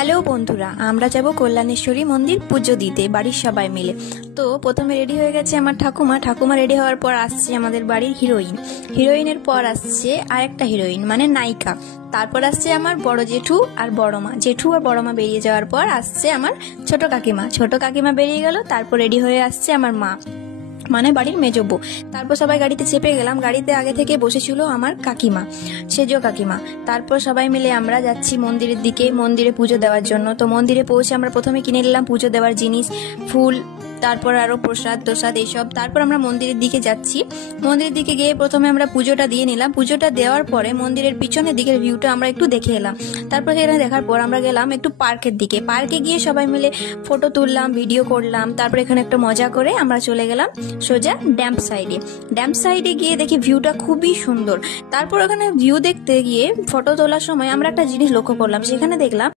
Hello বন্ধুরা, আমরা যাব কল্যাণেশ্বরী মন্দির পুজো দিতে বাড়ির সবাই মিলে। তো প্রথমে রেডি হয়ে গেছে আমার ঠাকুমা রেডি হওয়ার পর আসছে আমাদের বাড়ির হিরোইনের পর আসছে আরেকটা হিরোইন মানে নায়িকা। তারপর আসছে আমার বড় জেঠু আর বড় মা বেরিয়ে যাওয়ার পর আসছে আমার ছোট কাকিমা বেরিয়ে গেল। তারপর রেডি হয়ে আসছে আমার মা মানে বাড়ির মেজো বউ। তারপর সবাই গাড়িতে চেপে গেলাম। গাড়িতে আগে থেকে বসেছিল আমার কাকিমা, সেজো কাকিমা। তারপর সবাই মিলে আমরা যাচ্ছি মন্দিরের দিকে, মন্দিরে পুজো দেওয়ার জন্য। তো মন্দিরে পৌঁছে আমরা প্রথমে কিনে নিলাম পুজো দেওয়ার জিনিস, ফুল, তারপর আরো প্রসাদ এইসব। তারপর আমরা মন্দিরের দিকে যাচ্ছি। মন্দিরের দিকে গিয়ে প্রথমে আমরা পুজোটা দিয়ে নিলাম। পুজোটা দেওয়ার পরে মন্দিরের পিছনের দিকের ভিউটা আমরা একটু দেখে এলাম। তারপর সেখানে দেখার পর আমরা গেলাম একটু পার্কের দিকে। পার্কে গিয়ে সবাই মিলে ফটো তুললাম, ভিডিও করলাম। তারপর এখানে একটা মজা করে আমরা চলে গেলাম সোজা ড্যাম সাইডে গিয়ে দেখি ভিউটা খুবই সুন্দর। তারপর ওখানে ভিউ দেখতে গিয়ে ফটো তোলার সময় আমরা একটা জিনিস লক্ষ্য করলাম, সেখানে দেখলাম